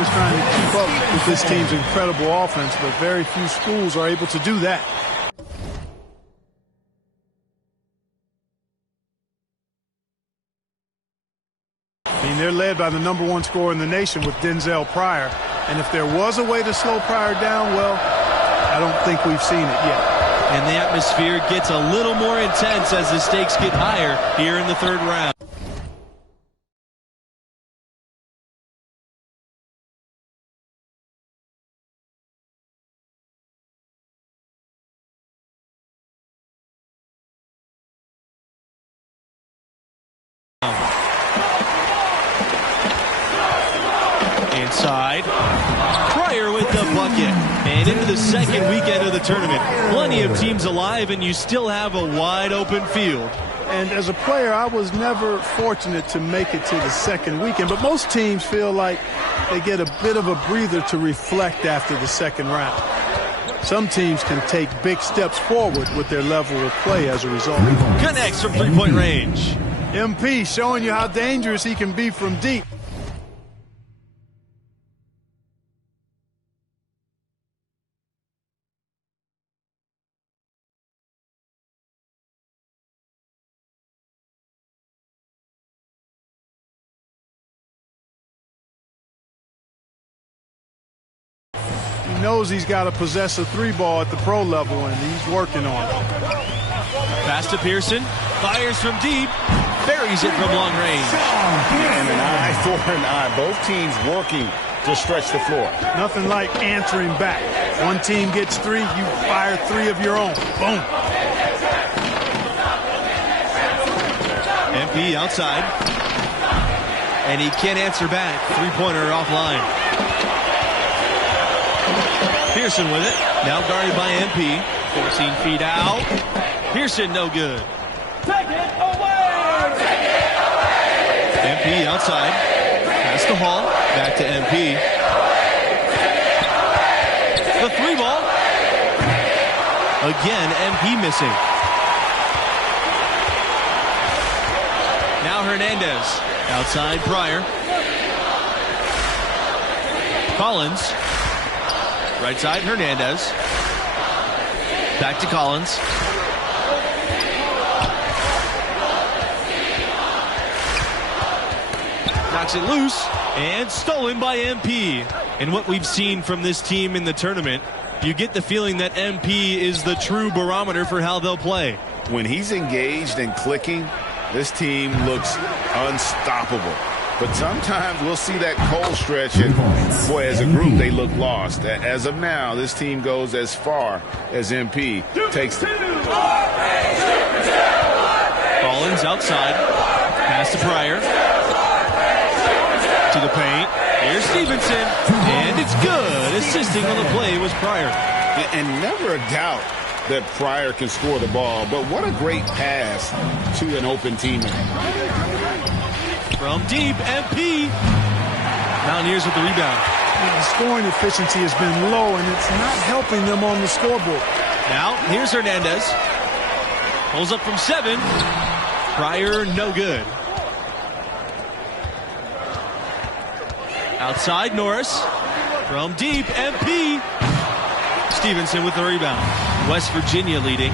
is trying to keep up with this team's incredible offense, but very few schools are able to do that. I mean, they're led by the #1 scorer in the nation with Denzel Pryor. And if there was a way to slow Pryor down, well, I don't think we've seen it yet. And the atmosphere gets a little more intense as the stakes get higher here in the third round. Inside, Pryor with the bucket, and into the second weekend of the tournament. Plenty of teams alive, and you still have a wide open field. And as a player, I was never fortunate to make it to the second weekend, but most teams feel like they get a bit of a breather to reflect after the second round. Some teams can take big steps forward with their level of play as a result. Connects from three-point range. MP showing you how dangerous he can be from deep. He knows he's got to possess a three ball at the pro level, and he's working on it. Pass to Pearson. Fires from deep. Buries it from long range. And an eye for an eye. Both teams working to stretch the floor. Nothing like answering back. One team gets three, you fire three of your own. Boom. MP outside. And he can't answer back. Three-pointer offline. Pearson with it. Now guarded by MP. 14 feet out. Pearson no good. Take it away! MP outside. Pass to Hall. Back to MP. The three ball. Again, MP missing. Now Hernandez. Outside Pryor. Collins. Right side, Hernandez. Back to Collins. Knocks it loose and stolen by MP. And what we've seen from this team in the tournament, you get the feeling that MP is the true barometer for how they'll play. When he's engaged and clicking, this team looks unstoppable. But sometimes we'll see that cold stretch, and boy, as a group, they look lost. As of now, this team goes as far as MP takes them. Collins outside. Pass to Pryor. To the paint. Here's Stevenson. And it's good. Assisting on the play was Pryor. And never a doubt that Pryor can score the ball, but what a great pass to an open teammate. From deep, MP. Mountaineers with the rebound. The scoring efficiency has been low, and it's not helping them on the scoreboard. Now, here's Hernandez. Pulls up from 7. Pryor, no good. Outside, Norris. From deep, MP. Stevenson with the rebound. West Virginia leading.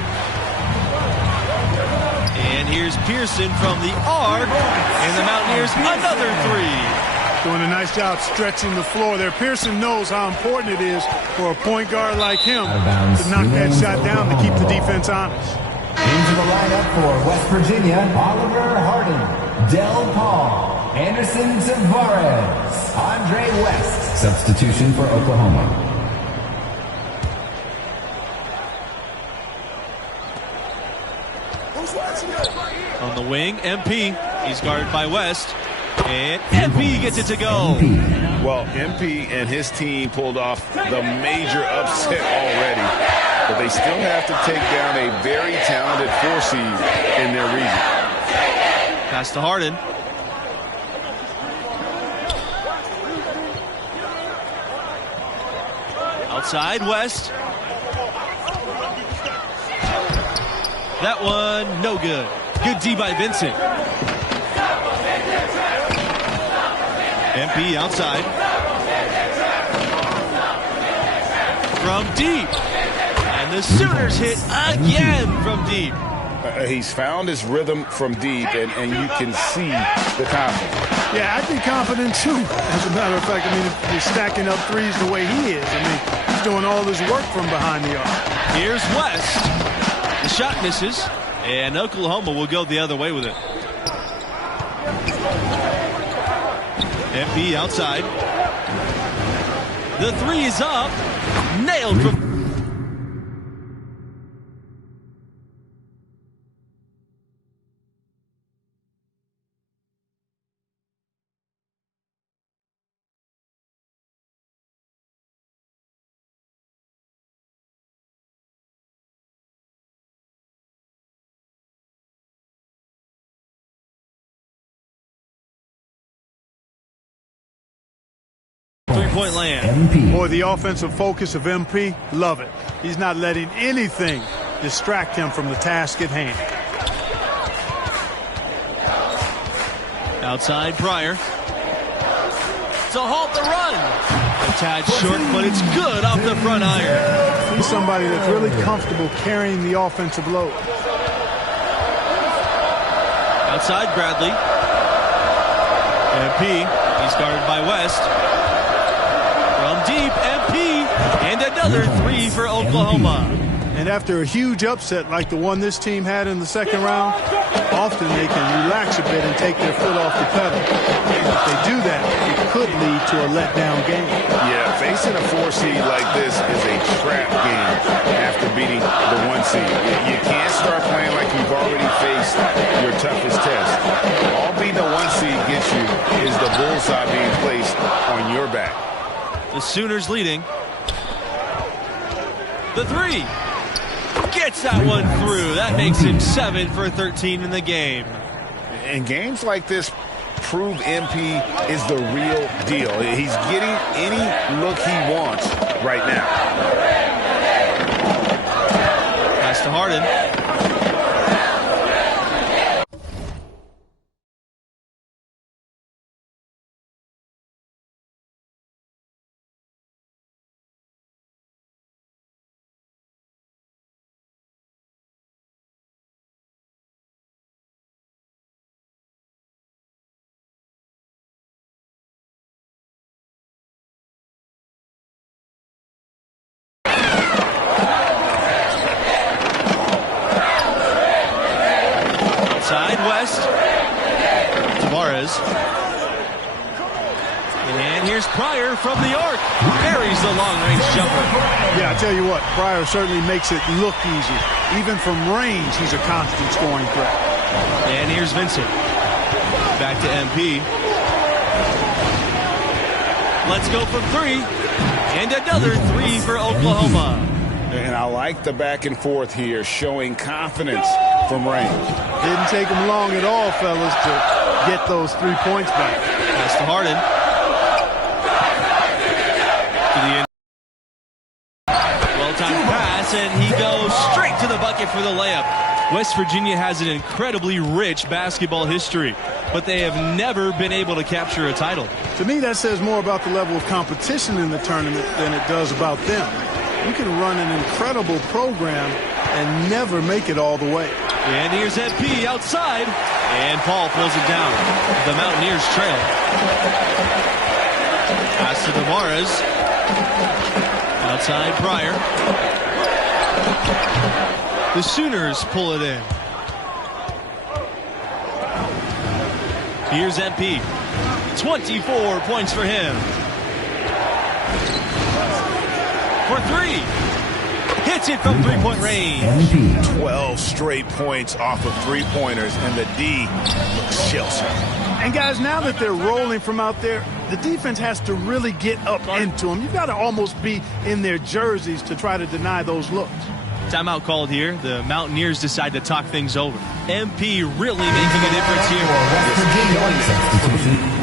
And here's Pearson from the arc. And the Mountaineers, another three. Doing a nice job stretching the floor there. Pearson knows how important it is for a point guard like him to knock that shot down to keep the defense honest. Into the lineup for West Virginia, Oliver Harding, Del Paul, Anderson Tavares, Andre West. Substitution for Oklahoma. On the wing, MP. He's guarded by West. And MP gets it to go. Well, MP and his team pulled off the major upset already, but they still have to take down a very talented 4 seed in their region. Pass to Harden. Outside, West. That one, no good. Good D by Vincent. MP outside. from deep. And the Sooners hit again from deep. He's found his rhythm from deep, and you can see the confidence. Yeah, I'd be confident too. As a matter of fact, I mean, if you're stacking up threes the way he is, I mean, he's doing all his work from behind the arc. Here's West. The shot misses, and Oklahoma will go the other way with it. MP outside. The three is up. Nailed from... 3-point land. MP. Boy, the offensive focus of MP, love it. He's not letting anything distract him from the task at hand. Outside Pryor. To halt the run. A tad short, but it's good off the front iron. He's somebody that's really comfortable carrying the offensive load. Outside Bradley. MP. He's guarded by West. From deep, MP. And another three for Oklahoma. And after a huge upset like the one this team had in the second round, often they can relax a bit and take their foot off the pedal. If they do that, it could lead to a letdown game. Yeah, facing a 4 seed like this is a trap game after beating the 1 seed. You can't start playing like you've already faced your toughest test. All beating a 1 seed gets you is the bullseye being placed on your back. The Sooners leading. The three. Gets that one through. That makes him 7 for 13 in the game. And games like this prove MP is the real deal. He's getting any look he wants right now. Pass to Harden. Side West. Tavares. And here's Pryor from the arc. Buries the long-range jumper. Yeah, I tell you what, Pryor certainly makes it look easy. Even from range, he's a constant scoring threat. And here's Vincent. Back to MP. Let's go from three. And another three for Oklahoma. And I like the back and forth here, showing confidence from range. Didn't take him long at all, fellas, to get those 3 points back. Pass to Harden. To the end. Well-timed pass, and he goes straight to the bucket for the layup. West Virginia has an incredibly rich basketball history, but they have never been able to capture a title. To me, that says more about the level of competition in the tournament than it does about them. You can run an incredible program and never make it all the way. And here's MP outside, and Paul pulls it down. The Mountaineers trail. Pass to Tavares. Outside Pryor. The Sooners pull it in. Here's MP. 24 points for him. For three. Hits it from three-point range. 12 straight points off of three-pointers, and the D looks shell-shocked. And guys, now that they're rolling from out there, the defense has to really get up into them. You've got to almost be in their jerseys to try to deny those looks. Timeout called here. The Mountaineers decide to talk things over. MP really making a difference here. Substitution.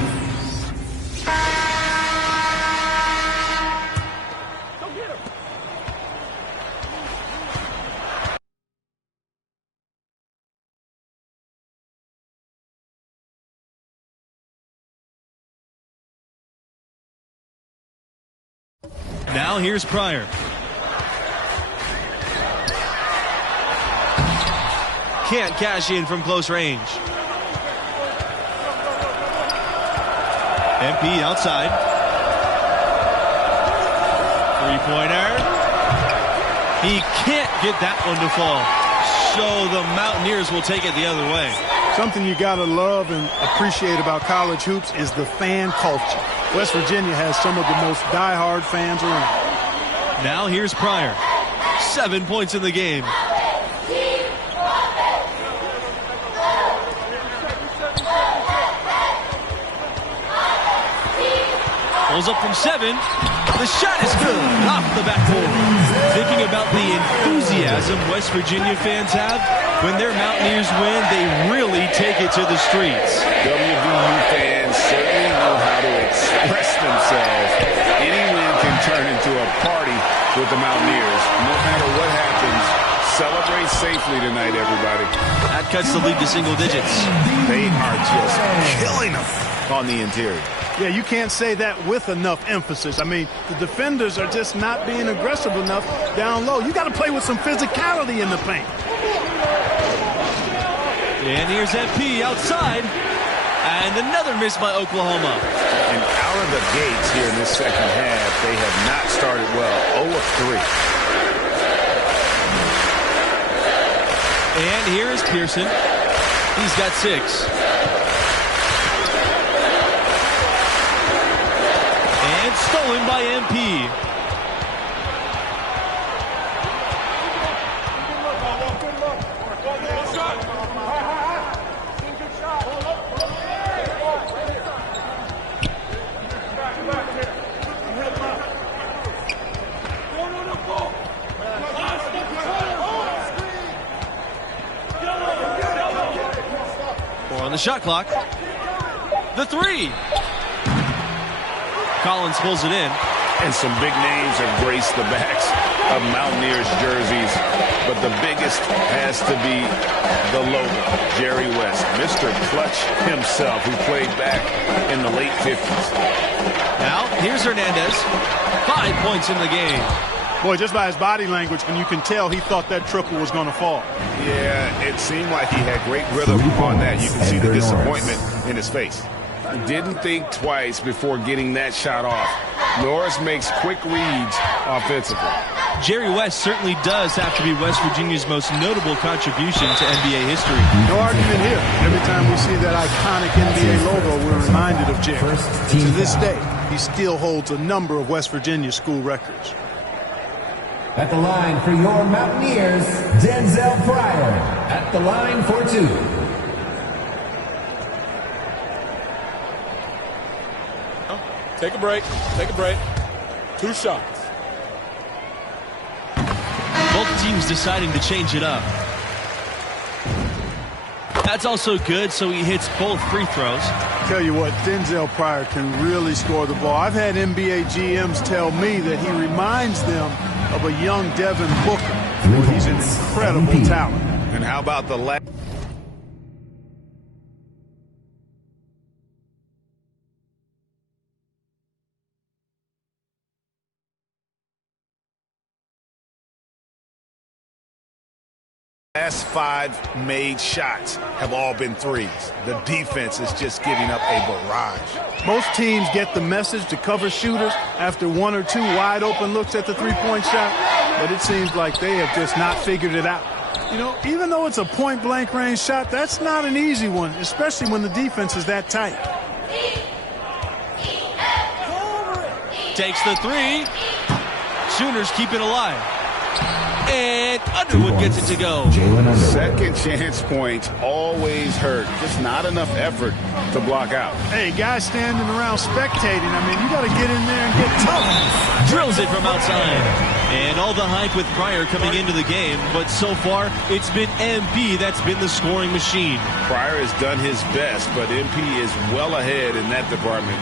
Now here's Pryor. can't cash in from close range. MP outside. Three-pointer. He can't get that one to fall. So the Mountaineers will take it the other way. Something you got to love and appreciate about college hoops is the fan culture. West Virginia has some of the most diehard fans around. Now here's Pryor. 7 points in the game. Pulls up from 7. The shot is good off the backboard. Thinking about the enthusiasm West Virginia fans have when their Mountaineers win, they really take it to the streets. WVU fans certainly know how to express themselves. Any win can turn into a party with the Mountaineers. No matter what happens, celebrate safely tonight, everybody. That cuts the lead to single digits. They are just killing them on the interior. Yeah, you can't say that with enough emphasis. I mean, the defenders are just not being aggressive enough down low. You got to play with some physicality in the paint. And here's MP outside. And another miss by Oklahoma. And out of the gates here in this second half, they have not started well. 0 of 3. And here is Pearson. He's got 6. And stolen by MP. On the shot clock. The 3. Collins pulls it in. And some big names have graced the backs of Mountaineers jerseys. But the biggest has to be the logo, Jerry West, Mr. Clutch himself, who played back in the late 50s. Now, here's Hernandez. 5 points in the game. Boy, just by his body language, and you can tell he thought that triple was going to fall. Yeah, it seemed like he had great rhythm on that. You can see the disappointment in his face. Didn't think twice before getting that shot off. Norris makes quick reads offensively. Jerry West certainly does have to be West Virginia's most notable contribution to NBA history. No argument here. Every time we see that iconic NBA logo, we're reminded of Jerry. To this day, he still holds a number of West Virginia school records. At the line for your Mountaineers, Denzel Pryor. At the line for 2. Take a break. Take a break. 2 shots. Both teams deciding to change it up. That's also good, so he hits both free throws. Tell you what, Denzel Pryor can really score the ball. I've had NBA GMs tell me that he reminds them of a young Devin Booker. He's an incredible talent. And how about the last? Last 5 made shots have all been threes. The defense is just giving up a barrage. Most teams get the message to cover shooters after 1 or 2 wide open looks at the three-point shot, but it seems like they have just not figured it out. You know, even though it's a point-blank range shot, that's not an easy one, especially when the defense is that tight. Takes the 3. Sooners keep it alive. And Underwood gets it to go. Second chance points always hurt. Just not enough effort to block out. Hey, guys standing around spectating, I mean, you got to get in there and get tough. Drills it from outside. And all the hype with Pryor coming into the game, but so far it's been MP that's been the scoring machine. Pryor has done his best, but MP is well ahead in that department.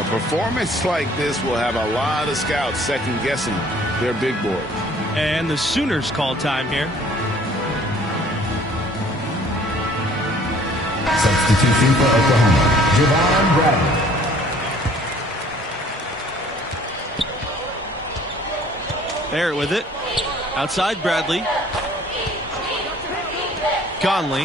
A performance like this will have a lot of scouts second-guessing their big board. And the Sooners call time here. Substitution for Oklahoma, Javon Bradley. Barrett with it. Outside Bradley. Conley.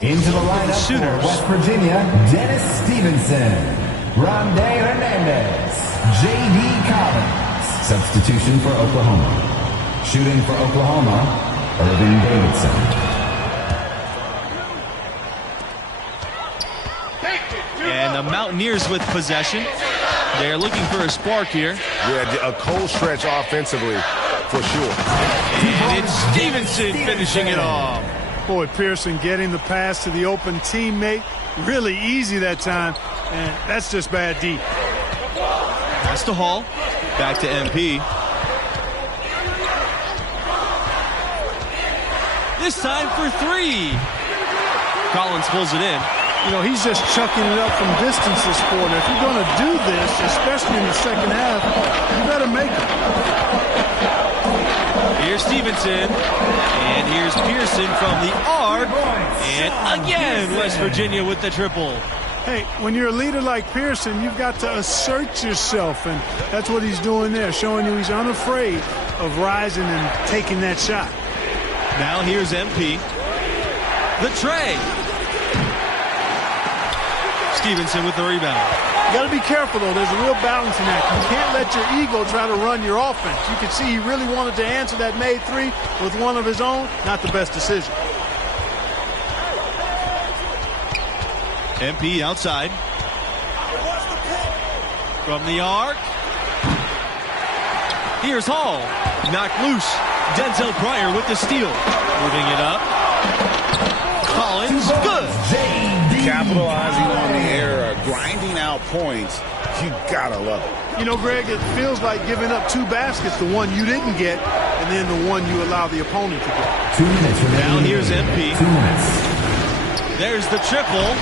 Into the lineup for West Virginia, Dennis Stevenson, Rondé Hernandez, J.D. Collins. Substitution for Oklahoma. Shooting for Oklahoma, Irving Davidson. And the Mountaineers with possession. They're looking for a spark here. Yeah, a cold stretch offensively for sure. And it's Stevenson finishing it off. Boy, Pearson getting the pass to the open teammate. Really easy that time. And that's just bad D. That's to Hall. Back to MP. This time for three. Collins pulls it in. You know, he's just chucking it up from distance this quarter. If you're going to do this, especially in the second half, you better make it. Here's Stevenson. And here's Pearson from the arc. And again, West Virginia with the triple. Hey, when you're a leader like Pearson, you've got to assert yourself. And that's what he's doing there, showing you he's unafraid of rising and taking that shot. Now here's MP. The tray. Stevenson with the rebound. You got to be careful, though. There's a real balancing act. You can't let your ego try to run your offense. You can see he really wanted to answer that made three with one of his own. Not the best decision. MP outside. From the arc. Here's Hall. Knocked loose. Denzel Pryor with the steal. Moving it up. Collins, good. Capitalizing on the error, grinding out points. You gotta love it. You know, Greg, it feels like giving up two baskets, the one you didn't get, and then the one you allow the opponent to get. 2 minutes remaining. Now here's MP. 2 minutes. There's the triple.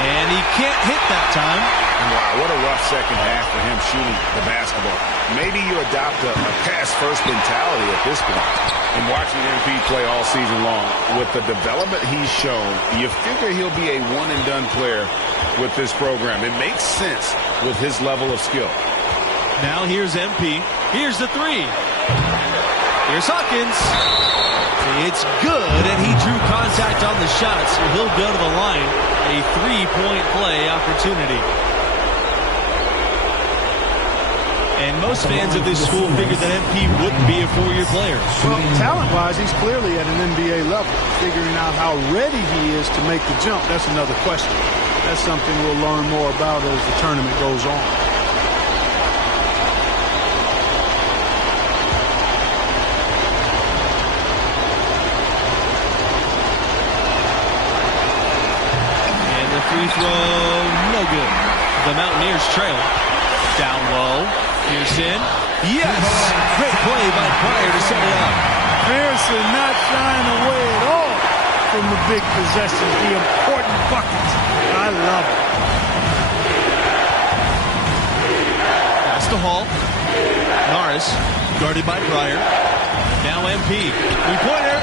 And he can't hit that time. Wow, what a rough second half for him shooting the basketball. Maybe you adopt a pass-first mentality at this point. And watching MP play all season long, with the development he's shown, you figure he'll be a one-and-done player with this program. It makes sense with his level of skill. Now here's MP. Here's the three. Here's Hawkins. It's good, and he drew contact on the shot, so he'll go to the line. A three-point play opportunity. And most fans of this school figured that MP wouldn't be a four-year player. Well, talent-wise, he's clearly at an NBA level. Figuring out how ready he is to make the jump, that's another question. That's something we'll learn more about as the tournament goes on. And the free throw, no good. The Mountaineers trail. Down low. Pearson. Yes! Great play by Pryor to set it up. Pearson not shying away at all from the big possessions, the important buckets. I love it. Pass to Hall. Norris, guarded by Pryor. Now MP. Three-pointer.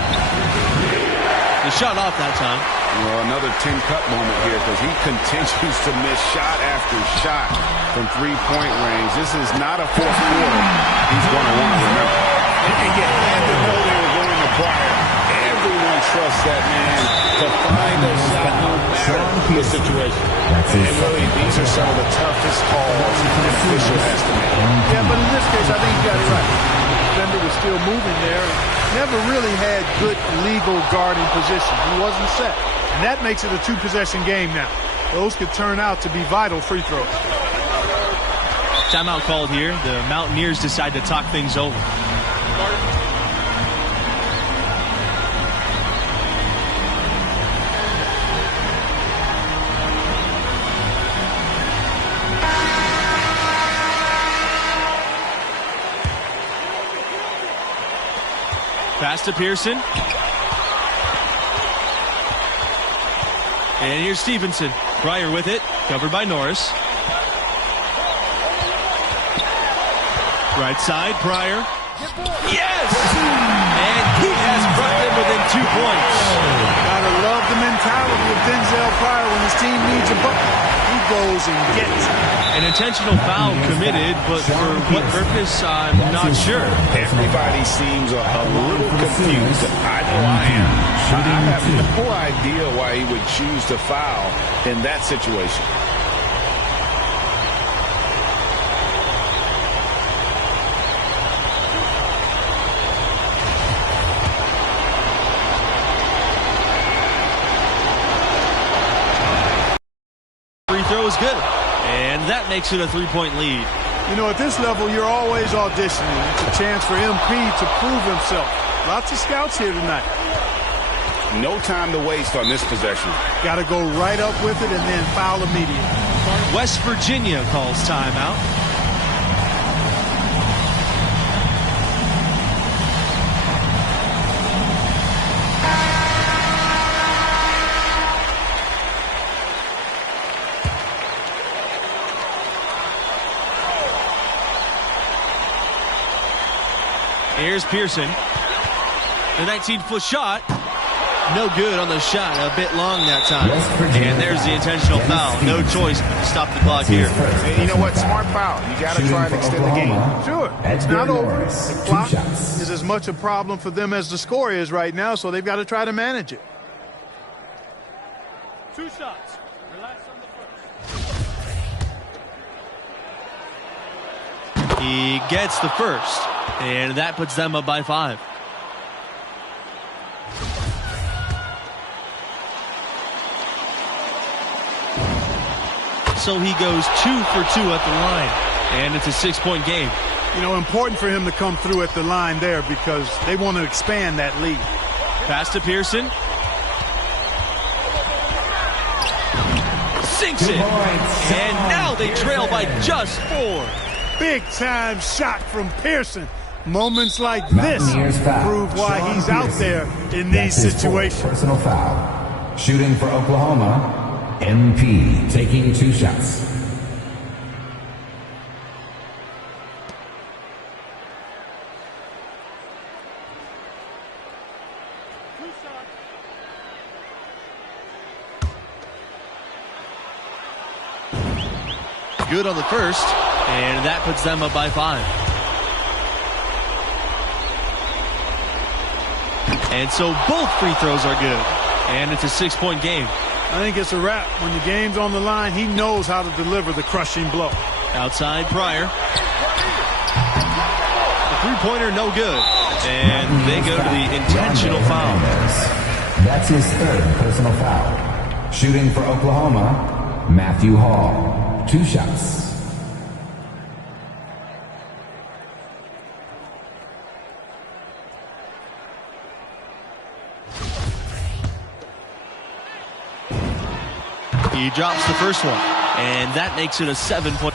The shot off that time. Well, another 10-cut moment here because he continues to miss shot after shot from three-point range. This is not a fourth quarter he's going to want to remember. And you had to know they were going to Pryor. Everyone trusts that man to find a shot no matter the situation. And really, these are some of the toughest calls an official has to make. Yeah, but in this case, I think you got it right. Fender was still moving there and never really had good legal guarding position. He wasn't set. And that makes it a two-possession game now. Those could turn out to be vital free throws. Timeout called here. The Mountaineers decide to talk things over. Pass to Pearson. And here's Stevenson. Pryor with it. Covered by Norris. Right side, Pryor. Yes! And he has brought them within 2 points. Gotta love the mentality of Denzel Pryor when his team needs a bucket. He goes and gets it. An intentional foul committed, but for what purpose, I'm not sure. Everybody seems a little confused. I know I am. I have no idea why he would choose to foul in that situation. Free throw is good, and that makes it a 3-point lead. You know, at this level, you're always auditioning. It's a chance for MP to prove himself. Lots of scouts here tonight. No time to waste on this possession. Got to go right up with it and then foul immediately. West Virginia calls timeout. Here's Pearson. The 19-foot shot. No good on the shot. A bit long that time. And there's the intentional foul. No choice to stop the clock here. And you know what? Smart foul. You got to try and extend the game. Sure. It's not over. The clock is as much a problem for them as the score is right now, so they've got to try to manage it. 2 shots. Relax on the first. He gets the first, and that puts them up by 5. So he goes 2 for 2 at the line, and it's a 6-point game. You know, important for him to come through at the line there because they want to expand that lead. Pass to Pearson. Sinks it, and now they trail by just 4. Big-time shot from Pearson. Moments like this prove why he's out there in these situations. Personal foul. Shooting for Oklahoma, MP taking 2 shots. Good on the first, and that puts them up by 5. And so both free throws are good, and it's a 6-point game. I think it's a wrap. When the game's on the line, he knows how to deliver the crushing blow. Outside Pryor. The three-pointer no good, and they go to the intentional foul. That's his 3rd personal foul. Shooting for Oklahoma, Matthew Hall, 2 shots. He drops the first one, and that makes it a 7-point.